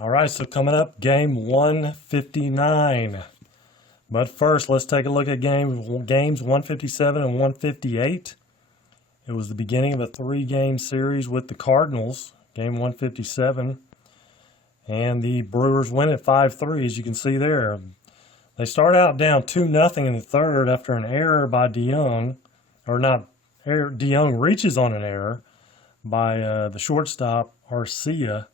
All right, so coming up, game 159. But first, let's take a look at games 157 and 158. It was the beginning of a three-game series with the Cardinals, game 157. And the Brewers win at 5-3, as you can see there. They start out down 2-0 in the third after an error by DeYoung. DeYoung reaches on an error by the shortstop, Arcia.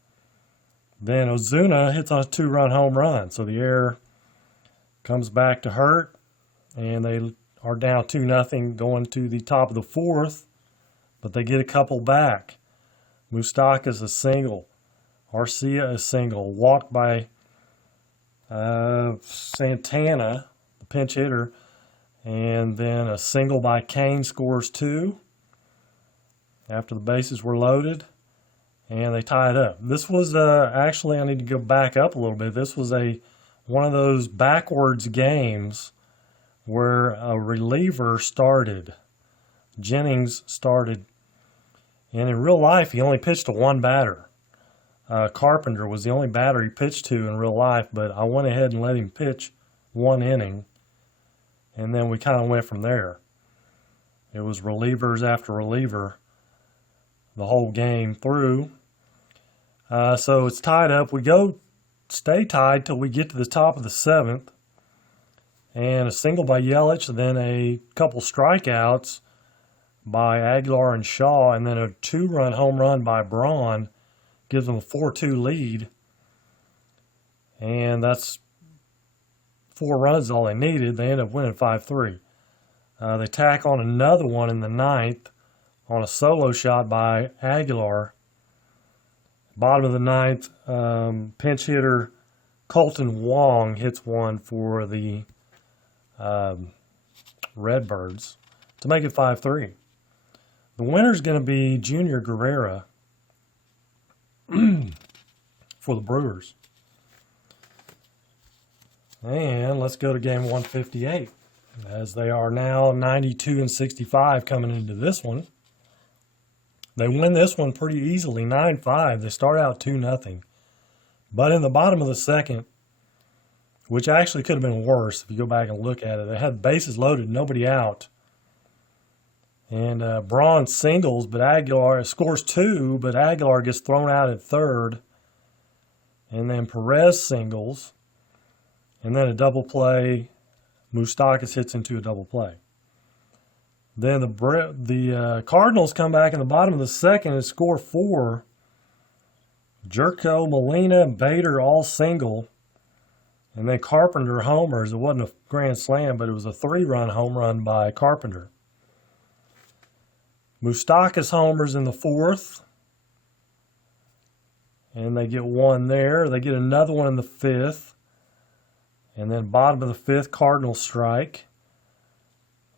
Then Ozuna hits on a two-run home run. So the error comes back to hurt, and they are down 2-0 going to the top of the fourth, but they get a couple back. Moustakas a single. Arcia a single. Walked by Santana, the pinch hitter, and then a single by Kane scores two after the bases were loaded, and they tie it up. This was actually, I need to go back up a little bit. This was one of those backwards games where a reliever started. Jennings started, and in real life, he only pitched to one batter. Carpenter was the only batter he pitched to in real life, but I went ahead and let him pitch one inning, and then we kind of went from there. It was relievers after reliever the whole game through. So it's tied up. We stay tied till we get to the top of the seventh, and a single by Yelich, then a couple strikeouts by Aguilar and Shaw, and then a two-run home run by Braun gives them a 4-2 lead, and that's 4 runs all they needed. They end up winning 5-3. They tack on another one in the ninth on a solo shot by Aguilar. Bottom of the ninth, pinch hitter Colton Wong hits one for the Redbirds to make it 5-3. The winner's going to be Junior Guerrera for the Brewers. And let's go to game 158, as they are now 92-65 coming into this one. They win this one pretty easily, 9-5. They start out 2-0. But in the bottom of the second, which actually could have been worse if you go back and look at it, they had bases loaded, nobody out. And Braun singles, but Aguilar scores two, but Aguilar gets thrown out at third. And then Perez singles. And then a double play. Moustakas hits into a double play. Then the Cardinals come back in the bottom of the second and score 4. Jerko, Molina, and Bader all single. And then Carpenter homers. It wasn't a grand slam, but it was a 3-run home run by Carpenter. Moustakas homers in the fourth. And they get one there. They get another one in the fifth. And then bottom of the fifth, Cardinals strike.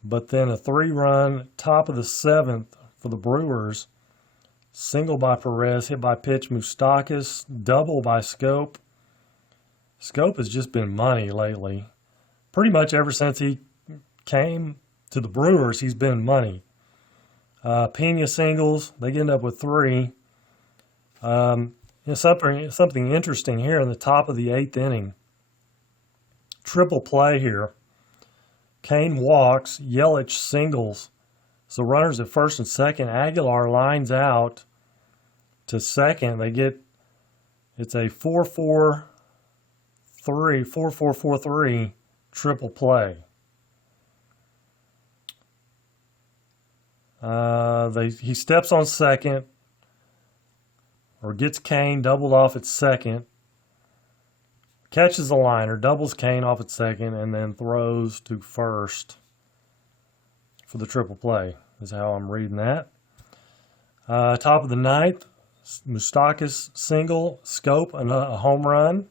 But then a 3-run top of the seventh for the Brewers. Single by Perez, hit by pitch Moustakas, double by Scope. Scope has just been money lately. Pretty much ever since he came to the Brewers, he's been money. Pena singles, they end up with 3. Something interesting here in the top of the 8th inning. Triple play here. Kane walks, Yelich singles. So runners at first and second. Aguilar lines out to second. It's a 4-4-4-3 triple play. He steps on second, or gets Kane doubled off at second, catches a liner, doubles Kane off at second, and then throws to first for the triple play, is how I'm reading that. Top of the ninth, Moustakas single, Scope a home run.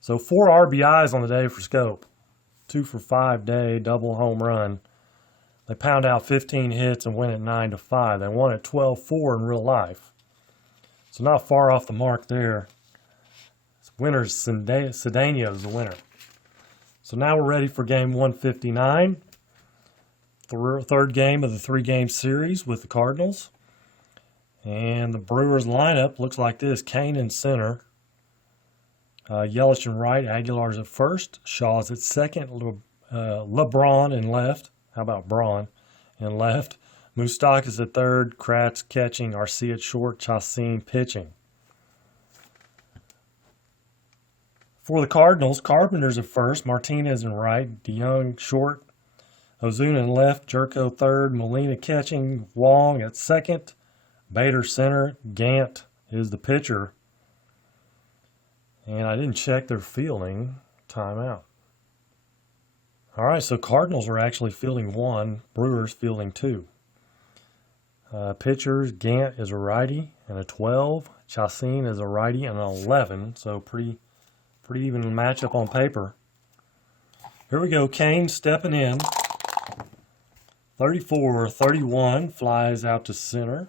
So 4 RBIs on the day for Scope. 2 for 5 day, double home run. They pound out 15 hits and win at 9-5. They won at 12-4 in real life. So not far off the mark there. Winner's Cedeno is the winner. So now we're ready for game 159. Third game of the 3-game series with the Cardinals. And the Brewers lineup looks like this. Kane in center. Yelich in right, Aguilar's at first, Shaw's at second, LeBron in left. How about Braun in left? Moustakas at third, Kratz catching, Arcia at short, Chacin pitching. For the Cardinals, Carpenter's at first, Martinez in right, DeYoung short, Ozuna in left, Jerko third, Molina catching, Wong at second, Bader center, Gant is the pitcher. And I didn't check their fielding. Timeout. All right, so Cardinals are actually fielding 1, Brewers fielding 2. Pitchers, Gant is a righty and a 12. Chacin is a righty and an 11. So pretty even matchup on paper. Here we go. Kane stepping in. 34-31 flies out to center.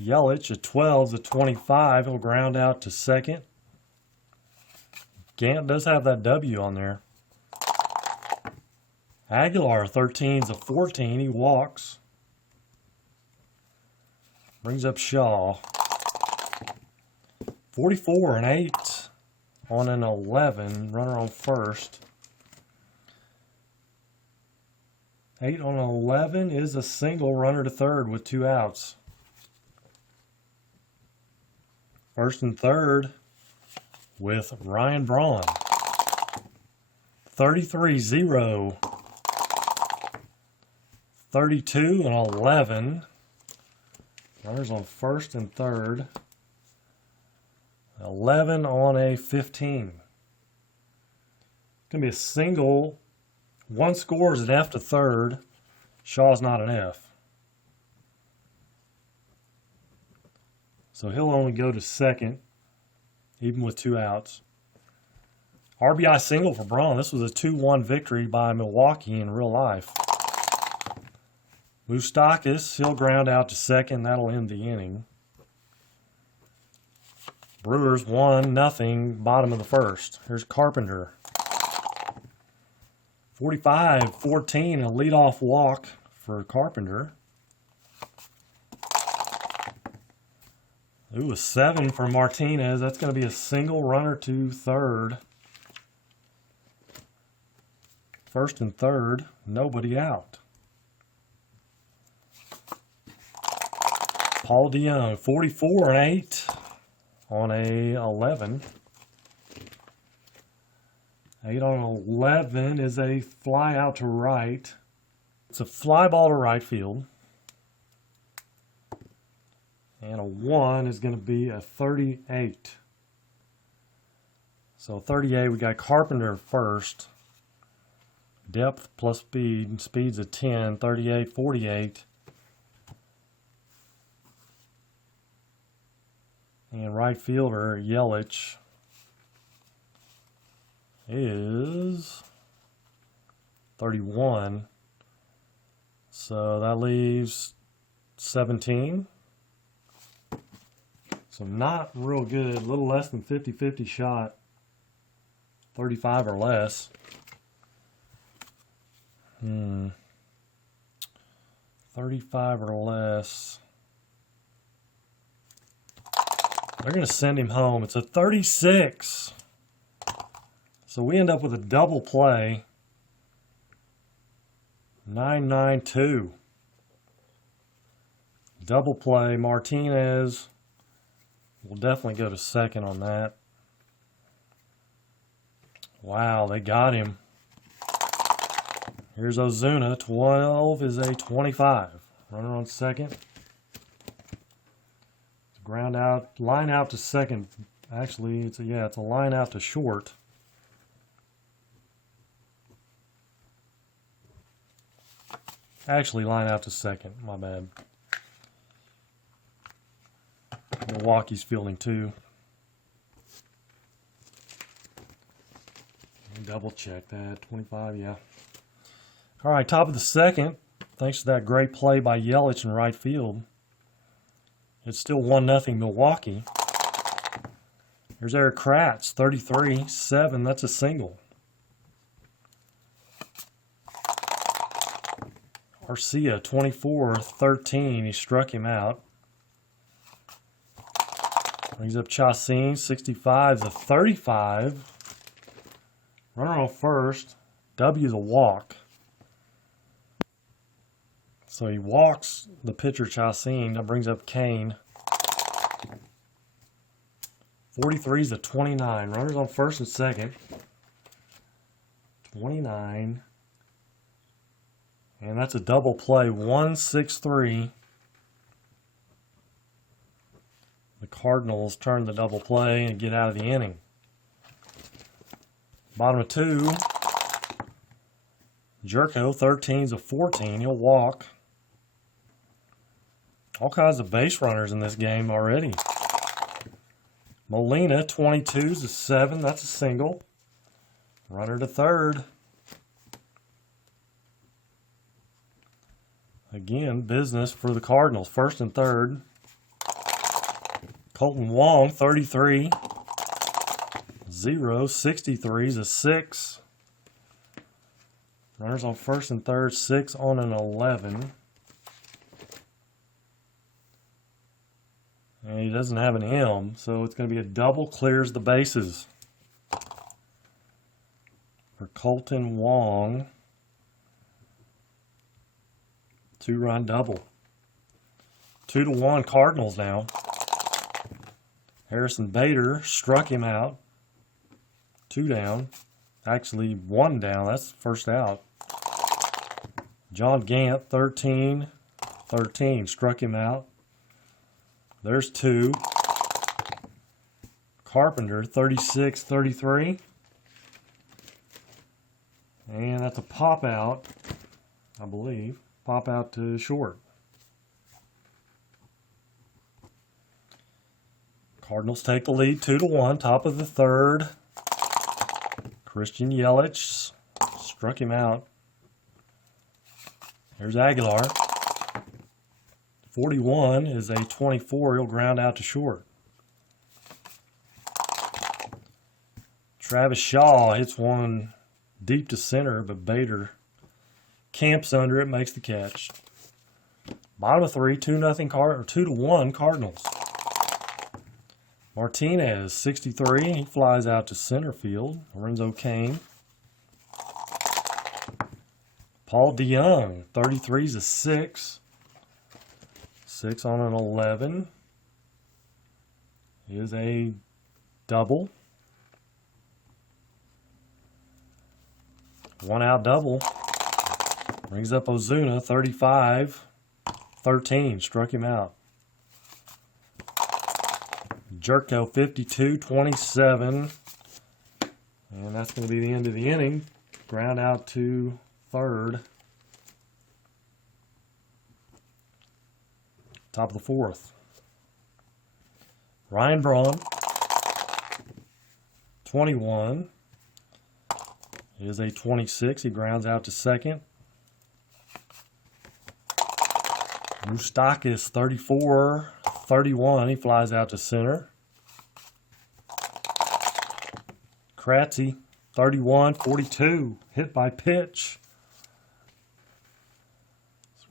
Yelich at 12 to 25. He'll ground out to second. Gant does have that W on there. Aguilar 13 to 14. He walks. Brings up Shaw. 44-8 on an 11. Runner on first. 8 on 11 is a single, runner to third with 2 outs. First and third with Ryan Braun. 33-0. 32 and 11. Runners on first and third. 11 on a 15. It's going to be a single. One scores an F to third. Shaw's not an F. So he'll only go to second, even with 2 outs. RBI single for Braun. This was a 2-1 victory by Milwaukee in real life. Moustakas, he'll ground out to second. That'll end the inning. Brewers 1-0, bottom of the first. Here's Carpenter. 45-14, a leadoff walk for Carpenter. Ooh, a 7 for Martinez. That's going to be a single, runner to third. First and third, nobody out. Paul DeYoung, 44-8 on a 11. 8 on 11 is a fly out to right. It's a fly ball to right field. And a 1 is going to be a 38. So 38, we got Carpenter first. Depth plus speed. Speed's a 10, 38, 48. And right fielder, Yelich, is 31. So that leaves 17. So not real good. A little less than 50-50 shot. 35 or less. 35 or less. They're going to send him home. It's a 36. So we end up with a double play. 9-9-2. Double play. Martinez will definitely go to second on that. Wow, they got him. Here's Ozuna. 12 is a 25. Runner on second. Ground out, line out to second. Actually, it's a line out to short. Actually, line out to second. My bad. Milwaukee's fielding 2. Double check that. 25, yeah. All right, top of the second. Thanks to that great play by Yelich in right field. It's still 1-0 Milwaukee. Here's Eric Kratz, 33-7. That's a single. Arcia, 24-13. He struck him out. Brings up Chacin, 65 to 35. Runner on first. W the walk. So he walks the pitcher Chacin. That brings up Kane. 43 to 29. Runners on first and second. 29. And that's a double play. 1-6-3. The Cardinals turn the double play and get out of the inning. Bottom of 2. Jerko, 13 to 14. He'll walk. All kinds of base runners in this game already. Molina, 22 to 7. That's a single. Runner to third. Again, business for the Cardinals. First and third. Colton Wong, 33. 0, 63 is a 6. Runners on first and third, 6 on an 11. And he doesn't have an M, so it's going to be a double, clears the bases for Colton Wong. 2-run double. 2-1 Cardinals now. Harrison Bader struck him out. 2 down. Actually, 1 down. That's first out. John Gant, 13. Struck him out. There's 2. Carpenter, 36-33. And that's a pop out, I believe. Pop out to short. Cardinals take the lead 2-1, top of the third. Christian Yelich struck him out. Here's Aguilar. 41 is a 24. He'll ground out to short. Travis Shaw hits one deep to center, but Bader camps under it, makes the catch. Bottom of 3, 2-1 Cardinals. Martinez, 63. He flies out to center field. Lorenzo Cain. Paul DeYoung, 33 is a 6. 6 on an 11 is a double. 1-out double. Brings up Ozuna, 35-13. Struck him out. Jerko, 52-27. And that's going to be the end of the inning. Ground out to third. Top of the fourth. Ryan Braun, 21. Is a 26. He grounds out to second. Moustakas, 34-31. He flies out to center. Kratzy, 31-42. Hit by pitch.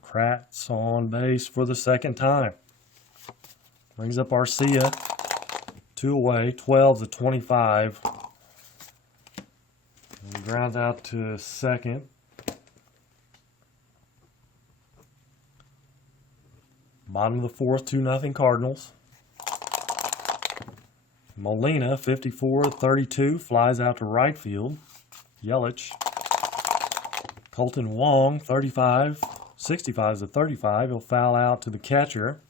Kratz on base for the second time. Brings up Arcia. 2 away, 12-25. And grounds out to second. Bottom of the fourth, 2-0 Cardinals. Molina, 54-32, flies out to right field. Yelich. Colton Wong, 65-35. He'll foul out to the catcher.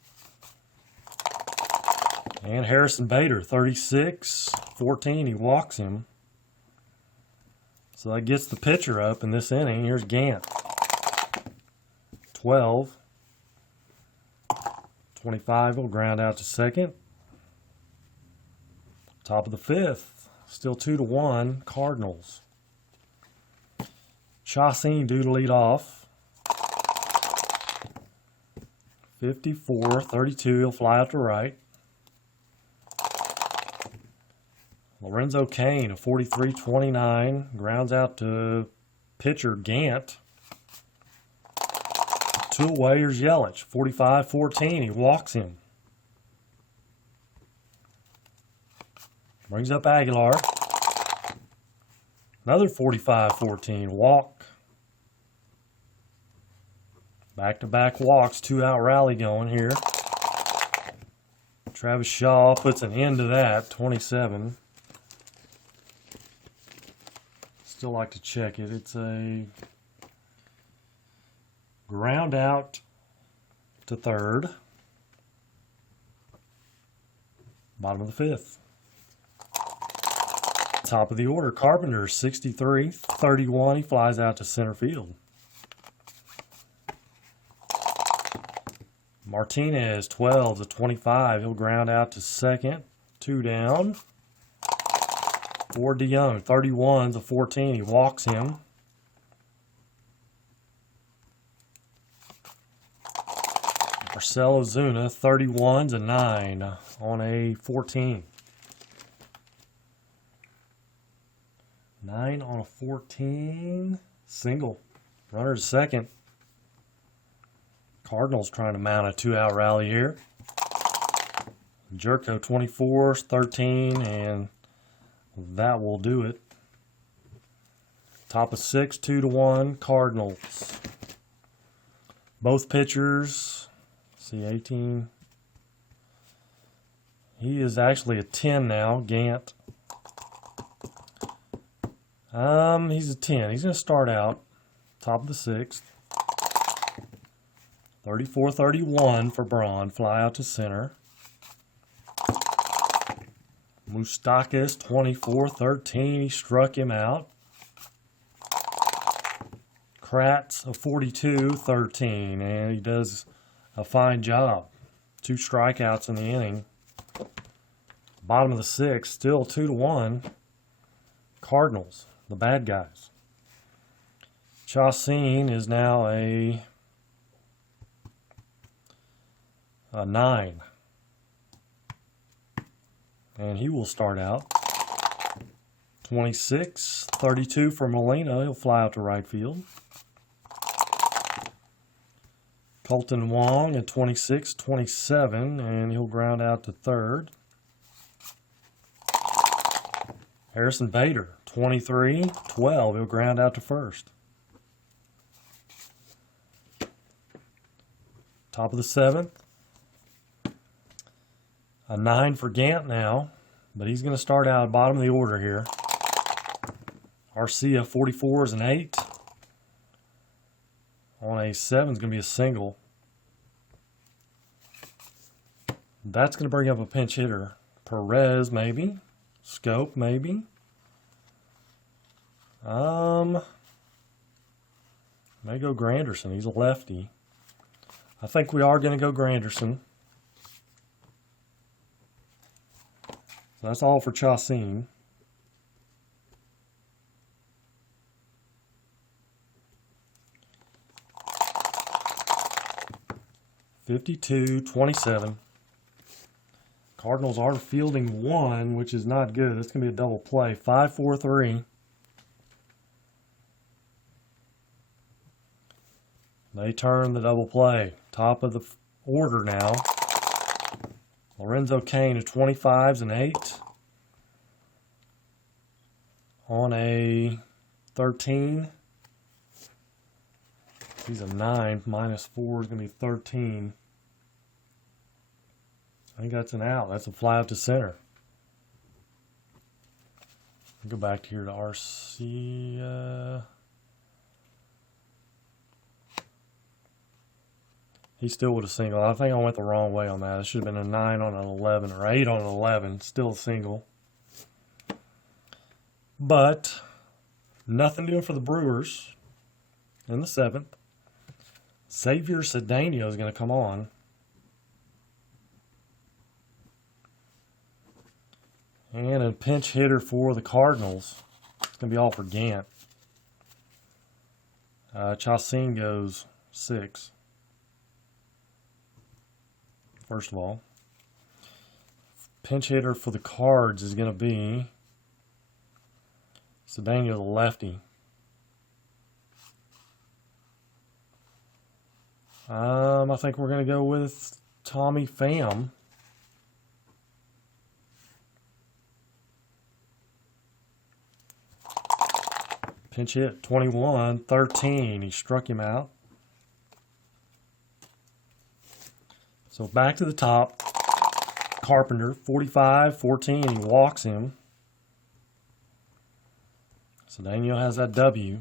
And Harrison Bader, 36-14. He walks him. So that gets the pitcher up in this inning. Here's Gant. 12. 25 will ground out to second. Top of the fifth. Still 2-1 Cardinals. Chacin due to lead off. 54-32. He'll fly out to right. Lorenzo Cain, a 43-29. Grounds out to pitcher Gant. 2 away, here's Yelich. 45-14. He walks him. Brings up Aguilar. Another 45-14 walk. Back-to-back walks, 2-out rally going here. Travis Shaw puts an end to that, 27. Still like to check it. It's a ground out to third. Bottom of the fifth. Top of the order, Carpenter, 63-31. He flies out to center field. Martinez, 12-25. He'll ground out to second. 2 down. For DeYoung, 31-14. He walks him. Marcell Ozuna, 31-9 on a 14. 9 on a 14. Single. Runner to second. Cardinals trying to mount a 2-out rally here. Jerko 24-13, and that will do it. Top of 6, 2-1, Cardinals. Both pitchers, see 18. He is actually a 10 now, Gant. He's a 10. He's going to start out top of the 6th. 34-31 for Braun. Fly out to center. Moustakas, 24-13. He struck him out. Kratz, a 42-13. And he does a fine job. 2 strikeouts in the inning. Bottom of the 6th, still 2-1. Cardinals, the bad guys. Chacin is now a 9. And he will start out. 26-32 for Molina. He'll fly out to right field. Colton Wong at 26-27, and he'll ground out to third. Harrison Bader, 23-12. He'll ground out to first. Top of the 7th. A 9 for Gant now, but he's going to start out bottom of the order here. Arcia, 44 is an 8. On a 7 is going to be a single. That's going to bring up a pinch hitter. Perez, maybe. Scope, maybe. May go Granderson. He's a lefty. I think we are going to go Granderson. So that's all for Chacin. $52-27. Cardinals are fielding 1, which is not good. That's going to be a double play. 5-4-3. They turn the double play. Top of the order now. Lorenzo Cain at 25s and 8. On a 13. He's a 9. -4 is going to be 13. I think that's an out. That's a fly out to center. Go back here to Arcia. He still would have singled. I think I went the wrong way on that. It should have been a 9 on an 11 or 8 on an 11. Still a single. But nothing doing for the Brewers in the 7th. Xavier Cedeno is going to come on. And a pinch hitter for the Cardinals. It's going to be all for Gant. Chacin goes 6. First of all. Pinch hitter for the Cards is going to be Cedeno, the lefty. I think we're going to go with Tommy Pham. Pinch hit, 21-13. He struck him out. So back to the top. Carpenter, 45-14. He walks him. So Daniel has that W.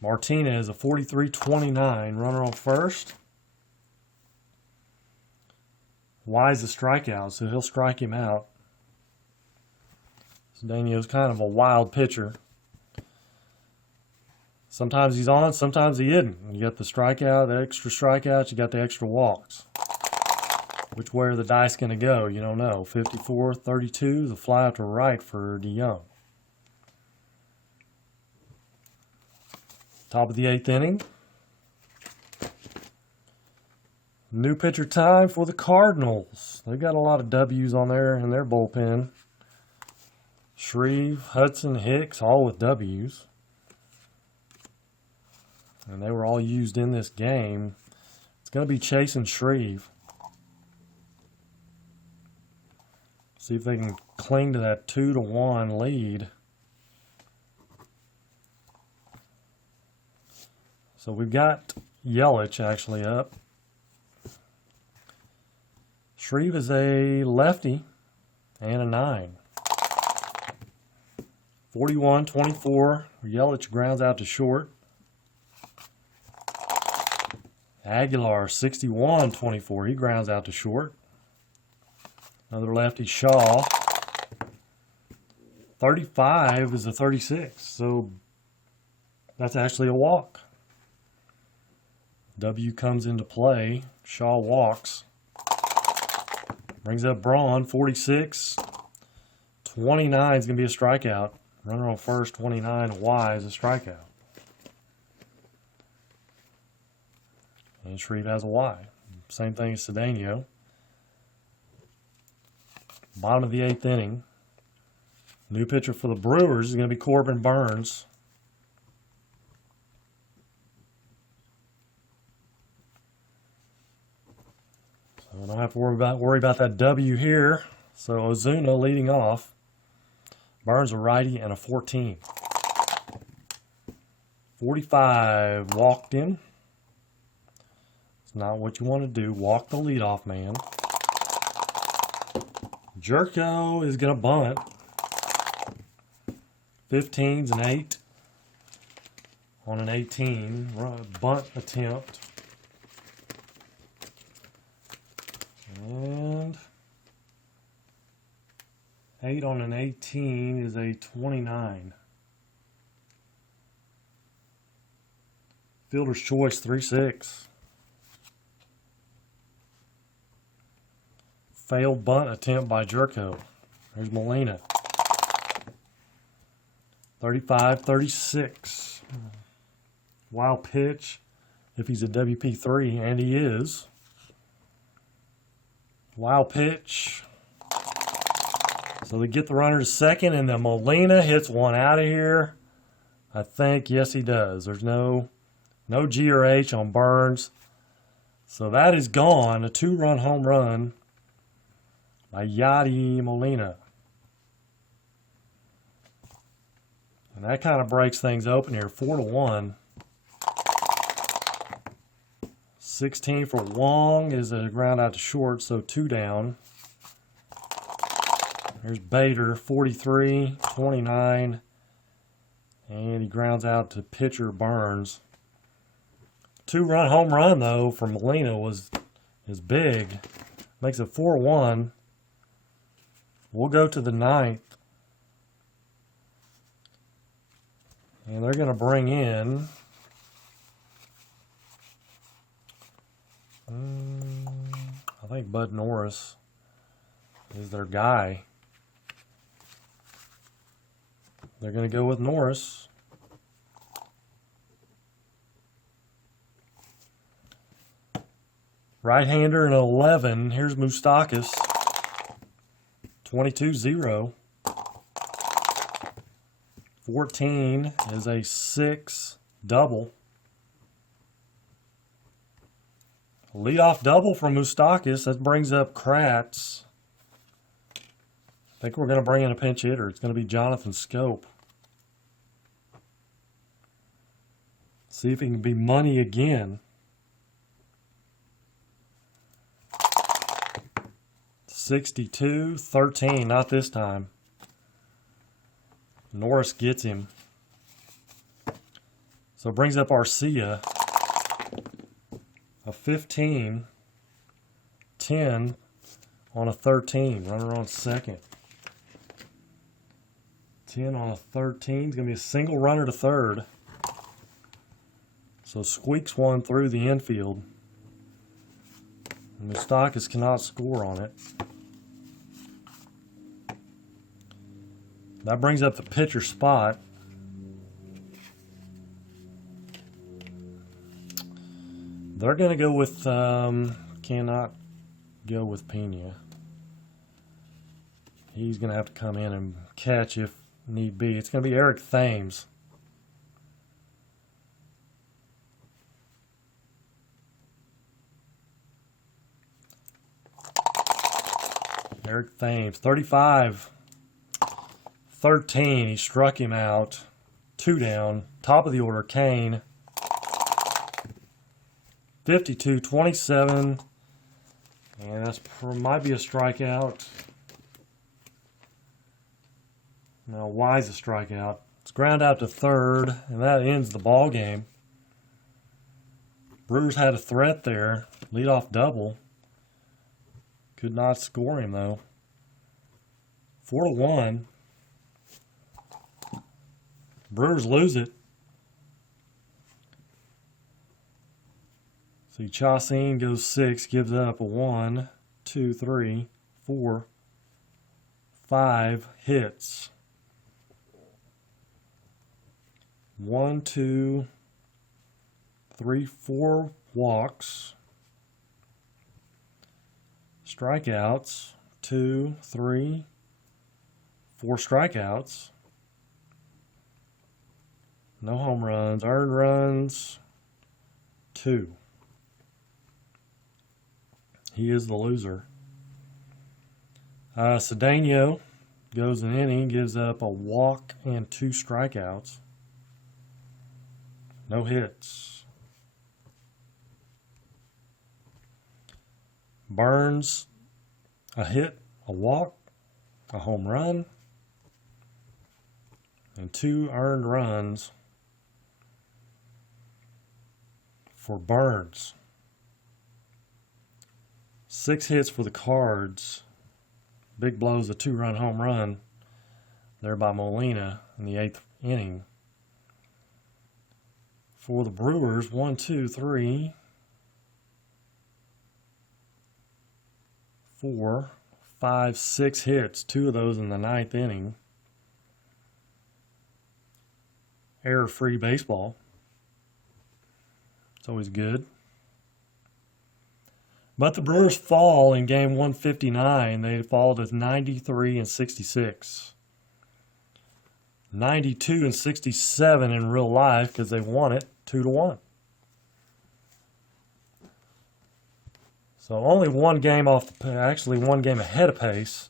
Martinez, a 43-29. Runner on first. Wise a strikeout, so he'll strike him out. So Daniel's kind of a wild pitcher. Sometimes he's on, sometimes he isn't. You got the strikeout, the extra strikeouts, you got the extra walks. Which way are the dice going to go? You don't know. 54-32, the fly out to right for DeYoung. Top of the 8th inning. New pitcher time for the Cardinals. They've got a lot of W's on there in their bullpen. Shreve, Hudson, Hicks, all with W's. And they were all used in this game. It's going to be Chase and Shreve. See if they can cling to that 2-1 lead. So we've got Yelich actually up. Shreve is a lefty and a 9. 41-24. Yelich grounds out to short. Aguilar, 61-24. He grounds out to short. Another lefty, Shaw. 35 is a 36. So that's actually a walk. W comes into play. Shaw walks. Brings up Braun, 46. 29 is going to be a strikeout. Runner on first, 29. Wise, a strikeout. And Shreve has a Y. Same thing as Cedeno. Bottom of the 8th inning. New pitcher for the Brewers is going to be Corbin Burns. So I don't have to worry about that W here. So Ozuna leading off. Burns a righty and a 14. 45 walked him. It's not what you want to do. Walk the leadoff man. Jerko is going to bunt. 15's an 8 on an 18. Bunt attempt. And 8 on an 18 is a 29. Fielder's choice, 3-6. Failed bunt attempt by Jerko. There's Molina. 35-36. Wild pitch if he's a WP3, and he is. Wild pitch. So they get the runner to second, and then Molina hits one out of here. I think, yes, he does. There's no G or H on Burns. So that is gone. A 2-run home run by Yadi Molina. And that kind of breaks things open here. 4-1. 16 for Wong is a ground out to short, so 2 down. There's Bader, 43-29. And he grounds out to pitcher Burns. 2-run home run, though, for Molina is big. Makes it 4-1. We'll go to the 9th. And they're going to bring in I think Bud Norris is their guy. They're going to go with Norris. Right-hander and 11. Here's Moustakas. 22-0. 14 is a 6 double. Leadoff double from Moustakas. That brings up Kratz. I think we're going to bring in a pinch hitter. It's going to be Jonathan Scope. See if it can be money again. 62-13, not this time. Norris gets him. So it brings up Arcia. A 15, 10 on a 13. Runner on second. 10 on a 13 is going to be a single runner to third. So squeaks one through the infield. And Moustakas cannot score on it. That brings up the pitcher spot. They're going to go with, cannot go with Pena. He's going to have to come in and catch if need be. It's going to be Eric Thames. Eric Thames, 35-13. He struck him out. 2 down. Top of the order, Kane. 52-27. And that's might be a strikeout. No, Y's a strikeout. It's ground out to third, and that ends the ball game. Brewers had a threat there. Leadoff double. Could not score him, though. 4-1. Brewers lose it. See, Chacin goes 6, gives up a 1, 2, 3, 4, 5 hits. 1, 2, 3, 4 walks. Strikeouts, 2, 3, 4 strikeouts. No home runs. Earned runs, 2. He is the loser. Cedeno goes an inning, gives up a walk and 2 strikeouts. No hits. Burns, a hit, a walk, a home run, and 2 earned runs for Burns. 6 hits for the Cards. Big blows, a 2-run home run there by Molina in the 8th inning. For the Brewers, 1, 2, 3, 4, 5, 6 hits. 2 of those in the 9th inning. Error-free baseball. It's always good. But the Brewers fall in game 159. They fall to 93-66. 92-67 in real life because they won it 2-1. So only one game off, actually one game ahead of pace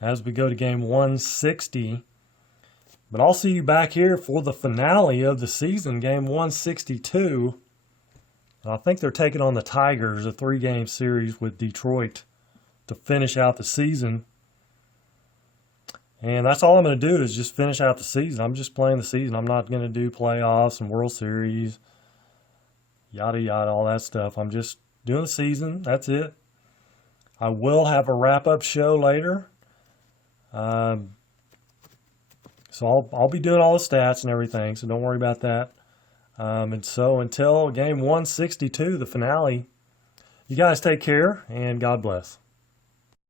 as we go to game 160. But I'll see you back here for the finale of the season, game 162. And I think they're taking on the Tigers, a 3-game series with Detroit to finish out the season. And that's all I'm going to do is just finish out the season. I'm just playing the season. I'm not going to do playoffs and World Series, yada, yada, all that stuff. I'm just doing the season. That's it. I will have a wrap-up show later. So I'll be doing all the stats and everything, so don't worry about that. And so until game 162, the finale, you guys take care and God bless.